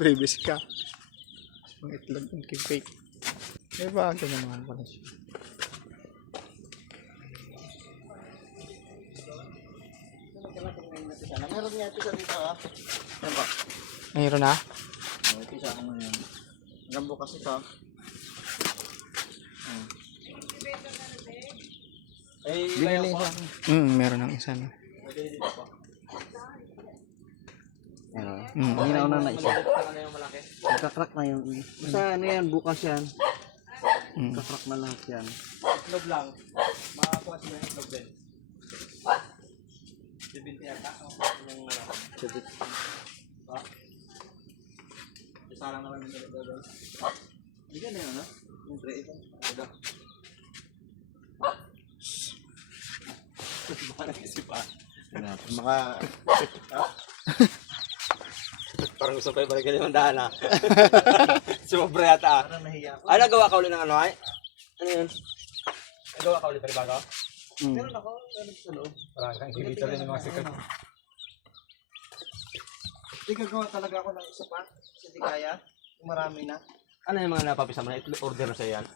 Previous ka. Ang itlog ng kipik. May bago naman pala siya. Meron nga ito sa dito ha. Yan ba? Mayroon na? Ito isa ako ngayon. Hanggang bukas ito. Eh, binili siya. Meron ng isa na. Hinaw na na isa. Nagkakrak na yung basta ano yan, bukas yan. Nagkakrak na lahat yan. Itlog lang. Makakuha siya ng itlog din. 70 yata. Yung malaki. Isa lang naman yung itlog doon. Hindi ka na yun, ano? Yung tray ito. Aga. Baka nag-isipan. Maka... Parang gusto pa ibalik ka limang daan ha. Sumobra yata. Parang nahiya ko. Ay, nagawa ka ulit ng ano ay? Ano yun? Nagawa ka ulit panibago? Meron ako, meron sa loob. Parang kang kilito rin yung mga sikat. Hindi gagawa talaga ako ng isa pa. Kasi di kaya. Kung marami na. Ano yung mga napapisa mo na? Order na sa'yo yan?